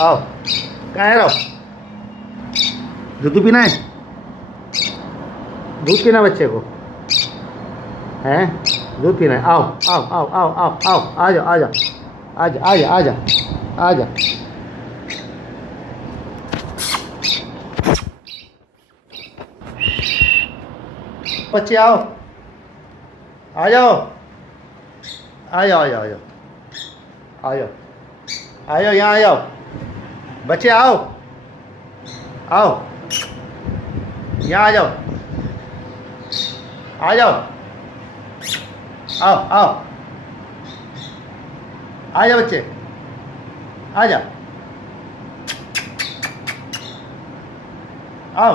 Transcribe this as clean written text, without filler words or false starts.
आओ। कहाँ है रहो? दूध पीना है? दूध पीना बच्चे को हैं? दूध पीना है? आओ आओ आओ आओ आओ आओ, आ जाओ आ जाओ आ जाओ आ जाओ आ जाओ आ जाओ। बच्चे आओ, आ जाओ आ जाओ आ जाओ आ जाओ आ जाओ आ जाओ, यहाँ आ जाओ बच्चे, आओ आओ, यहाँ आ जाओ आ जाओ, आओ आओ आ जाओ बच्चे, आ जाओ आओ।